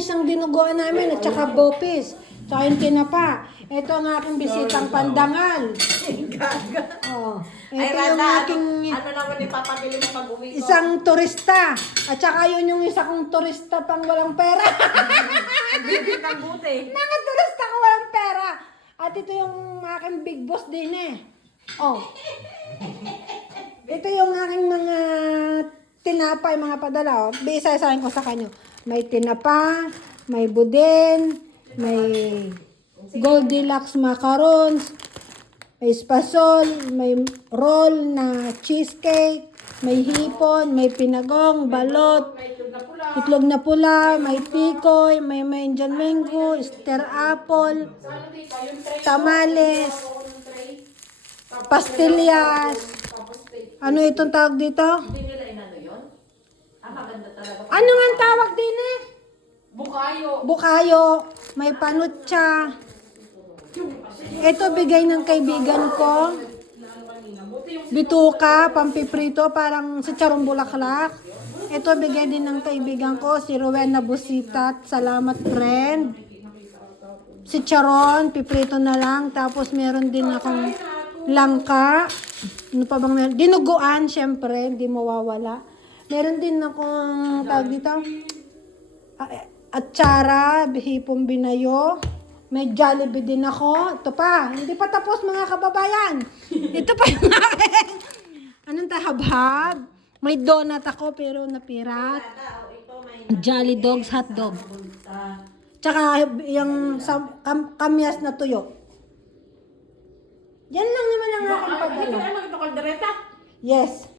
matamis ang dinuguan namin at saka bopis. Tsaka yung tinapa. Ito ang aking bisitang pandangal. Oh. Ay, Ito yung Rada, aking ano naman ipapabili mo pag uwi ko? isang turista. At saka yun yung isa kong turista pang walang pera. Bibig ng buti. Mga turista ko walang pera. At ito yung aking big boss din eh. Oh. Ito yung aking mga tinapay, mga padala. Oh. Isa-isahin ko sa kanyo. May tinapa, may budin, may Goldilocks macarons, may spasol, may roll na cheesecake, may hipon, may pinagong, balot, itlog na pula, may tikoy, may Indian mango, stir apple, tamales, pastillas. Ano itong tawag dito? Hindi nila inano yun? Ah, maganda talaga. Ano nga ang tawag din eh? Bukayo. Bukayo, may panutsa. Ito bigay ng kaibigan ko. Bituka, pampiprito, parang si Charong Bulaklak. Ito bigay din ng kaibigan ko, si Rowena Busitat. Salamat, friend. Si Charon, piprito na lang. Tapos meron din akong langka. Ano pa bang meron? Dinuguan, syempre, hindi mawawala. Meron din akong, tawag dito, atsara, hipong binayo. May Jollibee din ako. Ito pa, hindi pa tapos mga kababayan. Ito pa yung akin. Anong tahabhab? May donut ako pero napirat. Jolly Dogs hotdog. Tsaka yung kamyas na tuyo. Yan lang naman ang aking padala. Ano ito kaldereta? Yes.